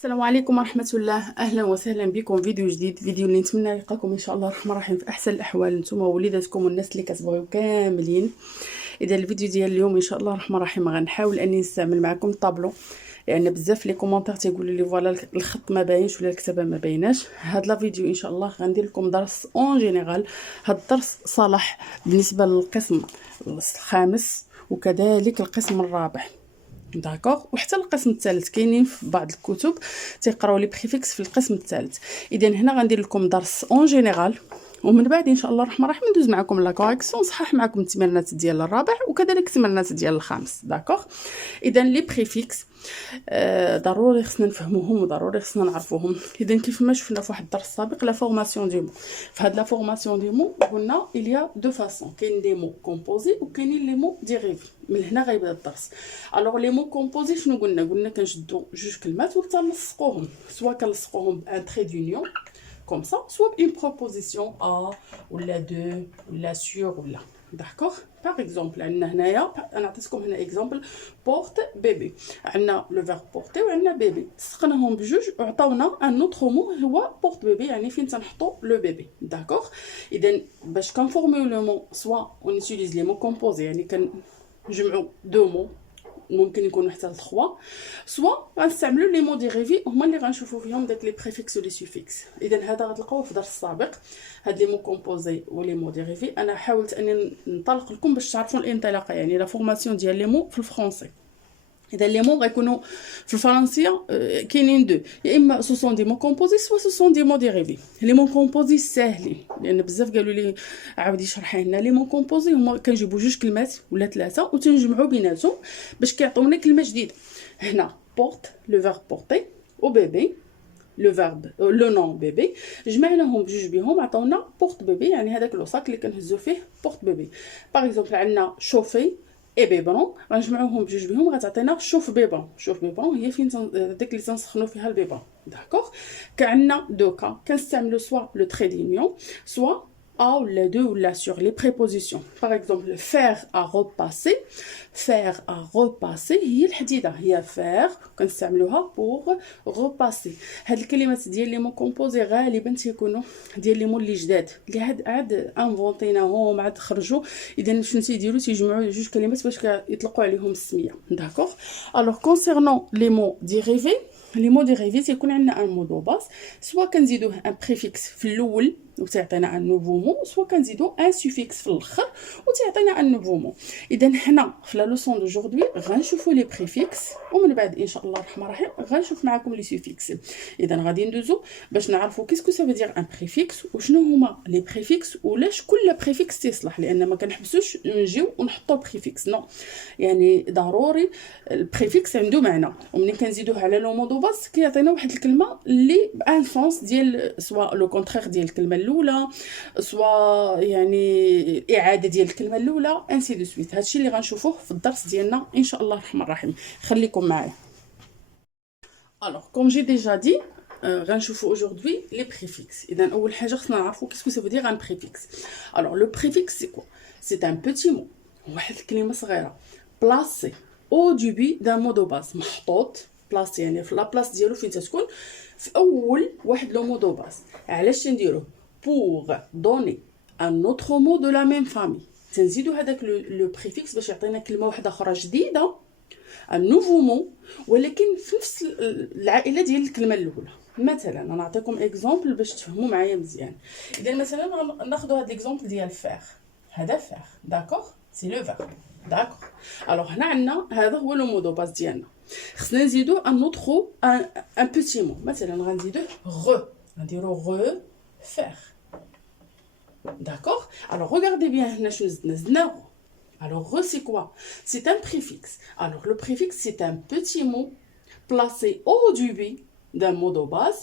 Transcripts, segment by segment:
السلام عليكم ورحمة الله. أهلا وسهلا بكم فيديو جديد، فيديو اللي نتمنى يلقاكم إن شاء الله الرحمن الرحيم في أحسن الأحوال نتوما ووليداتكم والناس اللي كتبغيو كاملين. إذا الفيديو ديال اليوم إن شاء الله الرحمن الرحيم غنحاول أني نستعمل معكم الطابلو، لأن بزاف لي كومونتير تيقولوا لي فوالا الخط ما باينش ولا الكتابة ما بايناش. هاد لا فيديو إن شاء الله غندير لكم درس اون جينيرال. هاد الدرس صالح بالنسبة للقسم الخامس وكذلك القسم الرابع، داكوغ، وحتى القسم الثالث. كاينين في بعض الكتب تيقراو لي بريفيكس في القسم الثالث. اذا هنا غندير لكم درس اون جينيرال، ومن بعد ان شاء الله الرحمن الرحيم ندوز معكم لا كوريكسيون، نصحح معكم التمرينات ديال الرابع وكذلك التمرينات ديال الخامس، داكوغ. اذا لي بريفيكس ضروري خصنا نفهموهم وضروري خصنا نعرفوهم. اذا كيف ما شفنا في واحد الدرس السابق لا فورماسيون دي مو، في هاد لا فورماسيون دي مو قلنا اليا دو فاسون، كاين دي مو كومبوزي وكاينين لي مو ديريفي. من هنا غيبدا الدرس. الوغ لي مو كومبوزي شنو قلنا كنشدو جوج كلمات وتنلصقوهم، سواء كنلصقوهم بان تري دونيون comme ça, soit une proposition à ou la de ou la sur ou la, d'accord. Par exemple عندنا هنايا انا عطيتكم هنا اكزامبل بورت بيبي، عندنا لو فيرب بورتي وعندنا بيبي، سقناهم بجوج وعطاونا ان اوتر مو هو بورت بيبي، يعني فين تنحطوا لو بيبي، داكوغ. اذا باش كنفورميو لو مو سوا اون يوتيليز لي مو كومبوزي، يعني كنجمعوا دو مو ممكن يكونوا حتى ل 3، سوا غنستعملوا لي مو ديريفي هما اللي غنشوفوا فيهم داك لي بريفيكس ولي سوفيكس. اذا هذا غتلقاوه في درس السابق، هاد لي مو كومبوزي ولي مو ديريفي. انا حاولت اني نطلق لكم باش تعرفوا الانطلاقه، يعني لا فورماسيون ديال لي مو في الفرنسي. اذا لي مو غيكونوا في الفرنسيه كاينين دو، يا اما سو سون دي مو كومبوزي سوا سو سون دي مو ديريفي. لي مو كومبوزي ساهلين، لان بزاف قالوا لي عاودي شرحي لنا. لي مو كومبوزي هما كنجيبوا جوج كلمات ولا ثلاثه وتنجمعوا بيناتهم باش كيعطيونا كلمه جديده. هنا بورت لو فيرب بورتي و بيبي لو فيرب لو نون بيبي، جمعناهم بجوج بهم عطاونا بورت بيبي، يعني هذاك لوصاك اللي كنهزو فيه بورت بيبي. باغ اكزومبل عندنا شوفي اي بيبرون، غنجمعوهم بجوج بهم غتعطينا شوف بيبرون. شوف بيبرون هي فين داك اللي تنسخنوا فيها البيبرون، داكوغ. كعندنا دو كا كنستعملوا سوا لو تري دونيون سوا à ou la de ou la sur les prépositions. Par exemple, faire à repasser. Faire à repasser هي الحديدة، هي faire كنستعملوها pour repasser. هاد الكلمات ديال لي مو كومبوزي غالبا تيكونوا ديال لي مو اللي جداد اللي عاد انفونطيناهم عاد خرجوا. اذا شنو تيديروا تيجمعوا جوج كلمات باش يطلقوا عليهم السميه، داكوغ. الوغ كونسيرنون لي مو ديريفي، لي مو ديريفي تيكون عندنا ان مو دو باس، سوا كنزيدوه ان بريفيكس في الاول وتعطينا ان نوفو مو، سوا كنزيدو ان سوفيكس في الاخر وتعطينا ان نوفو مو. اذا حنا في لا لوسون دوجوردي غنشوفوا لي بريفيكس ومن بعد ان شاء الله الرحمن الرحيم غنشوف معكم لي سوفيكس. اذا غادي ندوزو باش نعرفوا كيسكو سافو دير ان بريفيكس وشنو هما لي بريفيكس ولاش كل بريفيكس تيصلح، لان ما كنحبسوش نجيو ونحطوا بريفيكس، نو، يعني ضروري البريفيكس عنده معنى، ومنين كنزيدوه على لو مودو باس كيعطينا واحد الكلمه اللي بان سونس ديال سوا لو كونترير ديال الكلمه الاولى، سوا يعني اعاده ديال الكلمه الاولى، انسي دو سويت. هادشي اللي غنشوفوه في الدرس ديالنا ان شاء الله الرحمن الرحيم. خليكم معايا. Alors, comme j'ai déjà dit, غنشوفوا aujourd'hui les préfixes. إذا أول حاجة خصنا نعرفوا qu'est-ce que ça veut dire un préfixe. Alors, le préfixe c'est quoi? C'est un petit mot. واحد الكلمة صغيرة placé au début d'un mot de base، محطوط placé يعني في لا بلاص ديالو فين تتكون في أول واحد لو مو دو باز. علاش تنديروه؟ pour donner un autre mot de la même famille. تنزيدو هذاك لو بريفيكس باش يعطينا كلمة واحدة أخرى جديدة، ان نوفو مو، ولكن في نفس العائله ديال الكلمه الاولى. مثلا انا نعطيكم اكزامبل باش تفهموا معايا مزيان. اذا مثلا ناخذ هذا الاكزامبل ديال فير، هذا فير، داكوغ، سي لو فيرب، داكوغ. الوغ هنا عندنا هذا هو لو مو دو باس ديالنا، خصنا نزيدو ان اوترو ان بوتي مو. مثلا غنديروه غ، غنديرو غ فير، داكوغ. الوغ ريغاردي بيان هنا شنو زدنا. Alors, re, c'est quoi? C'est un préfixe. Alors, le préfixe, c'est un petit mot placé au début d'un mot de base.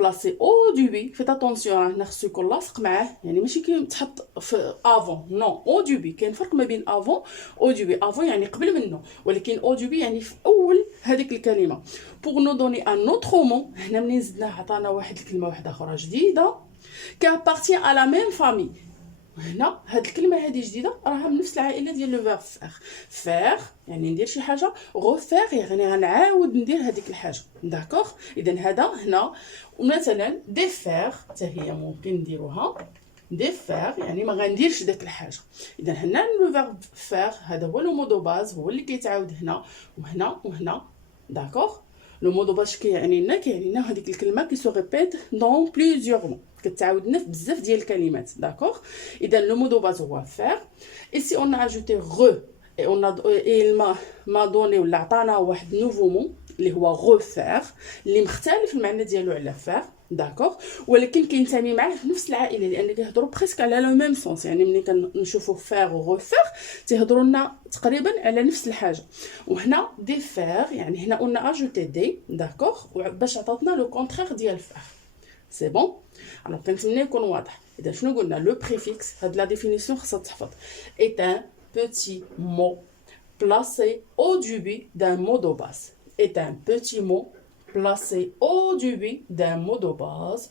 Placé au début. Faites attention, نخصو يكون لاصق معاه، يعني ماشي كيتحط في avant. Non, au début. كاين فرق ما بين avant au début. Avant يعني قبل منه، ولكن au début يعني في أول هذيك الكلمة. Pour nous donner un autre mot، هنا منين زدناه عطانا واحد الكلمة واحدة أخرى جديدة qui appartient à la même famille. هنا هاد الكلمه هذه جديده راها من نفس العائله ديال لو فيرب فير يعني ندير شي حاجه غوفير يعني غنعاود ندير هذيك الحاجه داكوغ. اذا هذا هنا ومثلا ديفير حتى هي ممكن نديروها ديفير يعني ما غنديرش داك الحاجه. اذا هنا لو فيرب فير هذا هو لو مو دو باز هو اللي كيتعاود هنا وهنا وهنا داكوغ. لو مو دو باز كيعني لنا هذيك الكلمه كي سو ريبيت دون بليزيور مو كتعاود لنا في بزاف ديال الكلمات داكوغ. اذا لو مو دو باز هو فير. ici on a ajouté re et on a et il m'a donné ولا عطانا واحد نوفو مو اللي هو refaire اللي مختلف المعنى ديالو على فير داكوغ، ولكن كينتمي معاه في نفس العائله لان كيهضروا بريسك على لو ميم سونس. يعني ملي كنشوفوا فير و غوفير تيهضروا لنا تقريبا على نفس الحاجه. وهنا دي فير يعني هنا قلنا اجوتي دي داكوغ باش عطاتنا لو كونترير ديال فير سي بون. الوغ كنتمنى يكون واضح. اذا شنو قلنا لو بريفيكس هاد لا ديفينيسيون خاصها تحفظ est un petit mot placé au début d'un mot de base est un petit mot placé au début d'un mot de base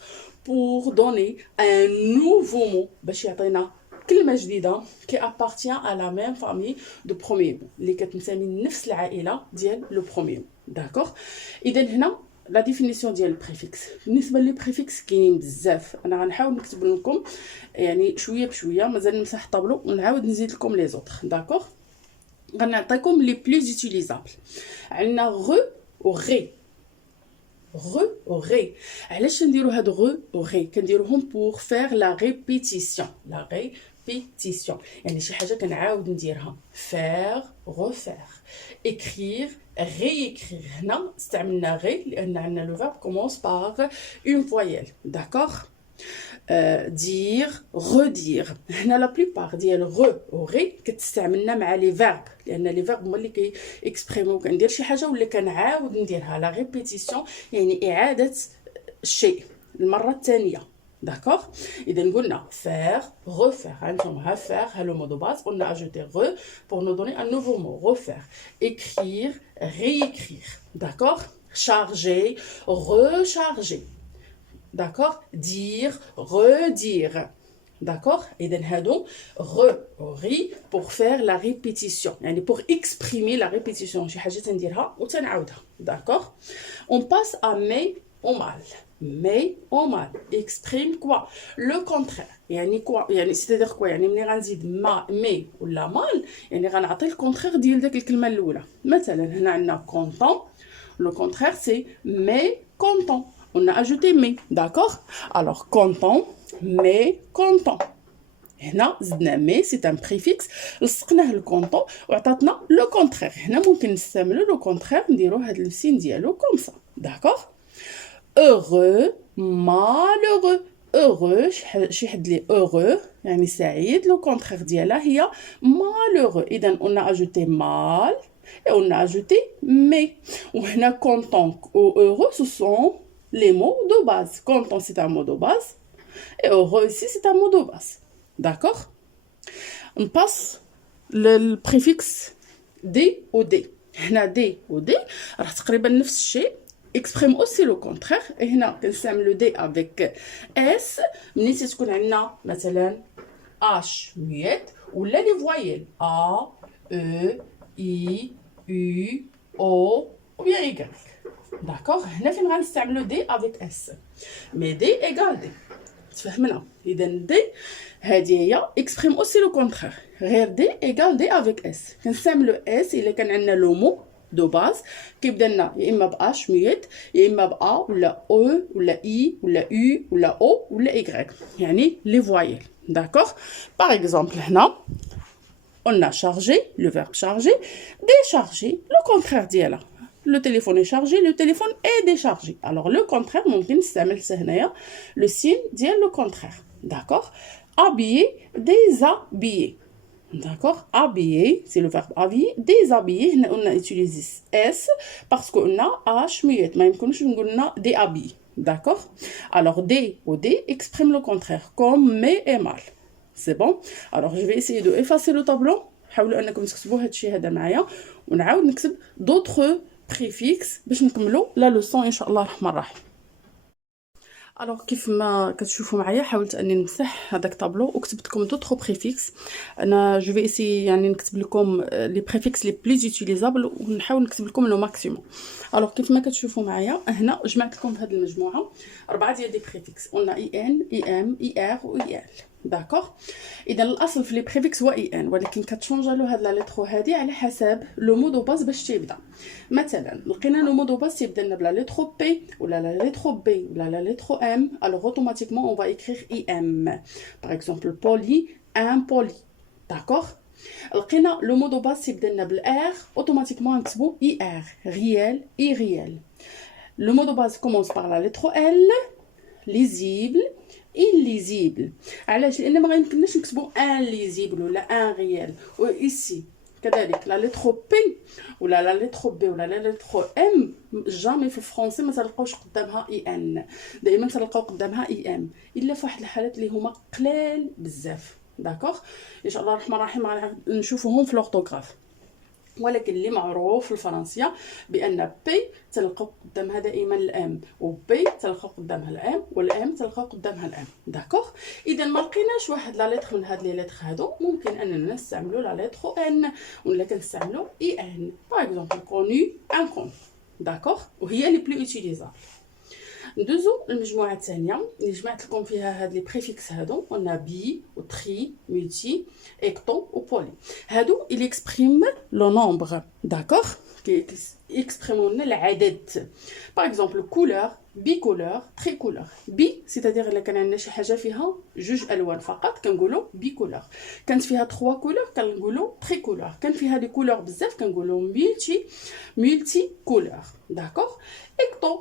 pour donner un nouveau mot باش يعطينا كلمه جديده qui appartient à la même famille de premier mot اللي كتنتمي لنفس العائله ديال لو بروميير مو داكوغ. اذا هنا لا ديفينيسيون ديال البريفيكس. بالنسبه لي بريفيكس كاينين بزاف، انا غنحاول نكتب لكم يعني شويه بشويه مازال نمسح الطابلو ونعاود نزيد لكم لي زوطر داكوغ. غنعطيكم لي بلوز يوتيليزابل. عندنا غو و غي غو و غي. علاش نديرو هاد غو و غي؟ كنديروهم بور فير لا ريبيتيسيون لا ريبيتيسيون يعني شي حاجه كنعاود نديرها فير غوفير écrire réécrire. هنا استعملنا غي لان عندنا لو فيرب كومونس باغ اون فويل داكوغ. dire redire هنا لا بلوبار ديال غو و غي كتستعملنا مع لي فيرب لان لي فيرب هما اللي كي اكسبريمو كندير شي حاجه ولا كنعاود نديرها. لا ريبيتيسيون يعني اعاده الشيء المره الثانيه داكوغ. اذا قلنا faire refaire عندهم faire ها لو مو دو باز on a ajouté re pour nous donner un nouveau mot refaire écrire réécrire d'accord. charger recharger d'accord. dire redire d'accord. اذا هادو re pour faire la répétition يعني pour exprimer la répétition شي حاجه تنديرها وتنعاودها d'accord. on passe à mais au mal. mais au mal exprime quoi le contraire يعني quoi يعني c'est-à-dire quoi يعني ملي غنزيد ما مي ولا مال يعني غنعطي الكونترير ديال داك الكلمه الاولى. مثلا هنا عندنا content le contraire c'est mécontent on a ajouté mais d'accord. alors content mécontent هنا زدنا مي سي ان بريفيكس لصقناه الكونطون وعطاتنا لو كونترير. هنا ممكن نستعملوا لو كونترير نديرو هاد السين ديالو كوم سا داكوغ. heureux malheureux heureux شي حد لي heureux يعني سعيد لو كونترير ديالها هي malheureux. اذا on a ajouté mal et on a ajouté mais. وهنا content ou heureux ce sont les mots de base. content c'est un mot de base et heureux ici c'est un mot de base d'accord. on passe le préfixe d ou d. هنا d ou d راه تقريبا نفس الشيء exprime aussi le contraire. et هنا كنستعملو d avec s ملي تكون عندنا مثلا h muette ولا لي فوايل a e i u o ou bien y d'accord. هنا فين غنستعملو d avec s mais d égale d تفهمنا. اذا d هذه هي exprime aussi le contraire غير d égale d avec s. كنستعملو s الا كان عندنا لو مو دو باز كيبدا لنا يا اما ب اش ميت يا اما ب ا ولا او ولا اي ولا يو ولا او ولا ايغريك يعني لي فوايل داكوغ. باغ اكزومبل هنا on a chargé le verbe charger décharger le contraire ديالها le téléphone est chargé le téléphone est déchargé. alors le contraire ممكن نستعمل هنايا le signe ديال le contraire d'accord. habiller déshabiller d'accord. habiller c'est le verbe habiller. déshabiller هنا on a utilisé s parce qu'on a h muette ما يمكنش نقولنا déshabiller d'accord. alors d ou d exprime le contraire comme mais et mal c'est bon. alors je vais essayer de effacer le tableau. حاولوا انكم تكتبوا هادشي هذا معايا ونعاود نكتب d'autres préfixes باش نكملوا لا لوسون ان شاء الله الرحمن الرحيم. الوغ كيف ما كتشوفوا معايا حاولت اني نمسح هذاك طابلو وكتبت لكم دوطخ بريفيكس. انا جو في اسي يعني نكتب لكم لي بريفيكس لي بلوز يوتيليزابل ونحاول نكتب لكم لو ماكسيموم. الوغ كيف ما كتشوفوا معايا هنا جمعت لكم في هذه المجموعه 4 ديال دي بريفيكس. قلنا اي ان اي ام اي ار و اي ال. داكوغ. اذا الاصل في لي بريفيكس هو اي ان، ولكن كتشونجا له هاد لا ليتر هادي على حسب لو مود او باز باش تيبدا. مثلا لقينا لو مود او باز تيبدا لنا بلا ليتر بي ولا لا ليتر بي ولا لا ليتر ام، الوغ اوتوماتيكمون اون فا ايكريغ اي ام. باغ اكزومبل بولي ان بولي. داكوغ. لقينا لو مود او باز تيبدا لنا بالار، اوتوماتيكمون نكتبو اي ار ريال اي ريال. لو مود او باز كومونس باغ لا ليتر ال ليزيبل illisible. علاش؟ لان ما غيمكنناش نكتبوا ان ليزيبل ولا ان ريال. و ايسي كذلك لا ليتر بي ولا لا ليتر بي ولا لا ليتر ام جامي في الفرنسي ما تلقاوش قدامها اي ان، دائما تلقاو قدامها اي ام، الا في واحد الحالات اللي هما قلال بزاف. داكوغ. ان شاء الله الرحمن الرحيم نشوفوهم في الاورتوغراف. ولكن اللي معروف في الفرنسيه بان بي تلقاو قدامها دائما الام، وبي تلقاو قدامها الام، والام تلقاو قدامها الام. داكوغ. اذا ما لقيناش واحد لا ليتر من هاد لي ليتر هادو، ممكن اننا نستعملوا لا ليتر ان ولا كنستعملوا اي ان. باغ اكزومبل كوني ان كون. داكوغ. وهي لي بلو يوتيليزابل. ندوزو المجموعه الثانيه اللي جمعت لكم فيها هاد لي بريفيكس هادو. قلنا بي و تري ملتي اكتون و بولي. هادو il exprime le nombre. داكوغ. كي اكسبريمو لنا العدد. باغ اكزومبل كولور بيكولور تريكولور. بي سيتادير الا كان عندنا شي حاجه فيها جوج الوان فقط كنقولوا بيكولور، كانت فيها 3 كولور كنقولوا تريكولور، كان فيها لي كولور بزاف كنقولوا ملتي كولور. داكوغ. هecto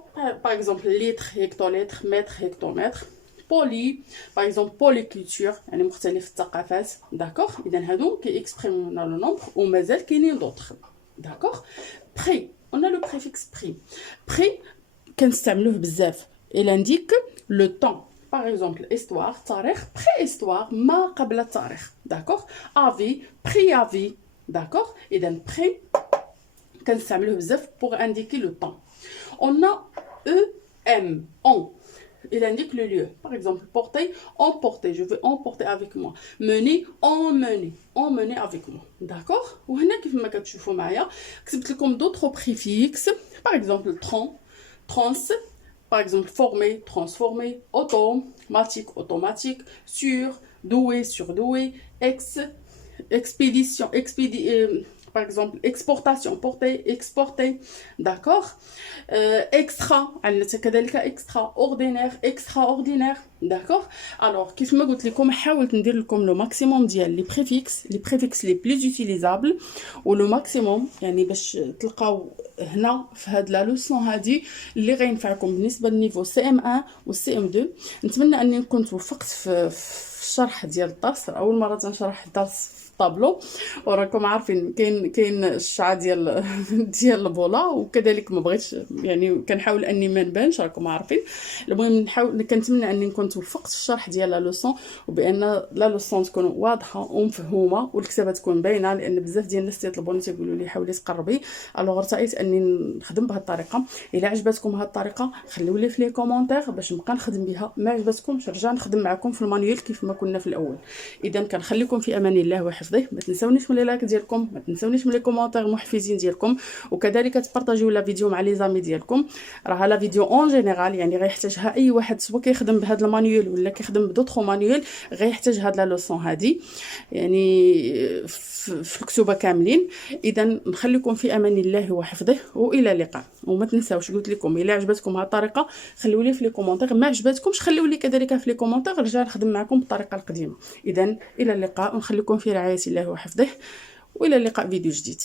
par exemple litre hectolitre mètre hectomètre. بولي باغ اكزومبل بوليكولتور يعني مختلف الثقافات. داكوغ. اذا هادو كي اكسبريمو لنا لو نومبر ومازال كاينين دوطخ. داكوغ. بري قلنا لو بريفيكس بري. بري كنستعملوه بزاف الى نديك لو طون. باغ اكزومبل استوار تاريخ، بري استوار ما قبل التاريخ. داكوغ. افي بري افي. داكوغ. اذا بري كنستعملوه بزاف بوغ انديكي لو طون. On a E-M, on. Il indique le lieu. Par exemple, porter, emporter. Je veux emporter avec moi. Mener, emmener. Emmener avec moi. D'accord? وهنا كيف ما كتشوفوا معايا كتبت لكم d'autres préfixes. Par exemple, trans. Par exemple, former, transformer. Automatique, automatique. Sur, doué, surdoué. Expédition, par exemple exportation porter exporter. D'accord. extra عندنا كذلك extraordinaire extraordinaire. داكوغ. الوغ كيف ما قلت لكم حاولت ندير لكم لو ماكسيموم ديال لي بريفيكس لي بلوز يوتيليزابل ولو ماكسيموم يعني باش تلقاو هنا في هاد لا لوسون هادي اللي غينفعكم بالنسبه للنيفو سي ام 1 و سي ام 2. نتمنى اني نكون توفقت في الشرح ديال الدرس. اول مره تنشرح الدرس طابلو وراكم عارفين كاين الشعه ديال البولا، وكذلك ما بغيتش يعني كنحاول اني ما نبانش راكم عارفين. المهم نحاول كنتمنى اني نكون توفقت في الشرح ديال لا لوسون وبان لا لوسون تكون واضحه ومفهومه والكتابه تكون باينه، لان بزاف ديال الناس تيطلبوني تيقولوا لي حاولي تقربي. الوغ ارتأيت اني نخدم بهذه الطريقه. الا عجبتكم هذه الطريقه خليو لي في لي كومونتير باش نبقى نخدم بها، ما عجبتكمش نرجع نخدم معكم في المانيول كيف ما كنا في الاول. اذا كنخليكم في امان الله وحفظه. ما تنسونيش من لي لايك ديالكم، ما تنسونيش من لي كومونتير محفزين ديالكم، وكذلك تبارطاجيو لا فيديو مع لي زامي ديالكم. راه لا فيديو اون جينيرال يعني غيحتاجها اي واحد سواء كيخدم بهذا المانيول ولا كيخدم بدوطخ مانيول، غيحتاج هاد لا لوسون هادي يعني في الكتوبه كاملين. اذا نخليكم في امان الله وحفظه والى اللقاء. وما تنساوش قلت لكم الا عجبتكم هاد الطريقه خليوا لي في لي كومونتير، ما عجبتكمش خليوا لي كذلك في لي كومونتير نرجع نخدم معكم بالطريقه القديمه. اذا الى اللقاء ونخليكم في رعايه الله وحفظه والى اللقاء فيديو جديد.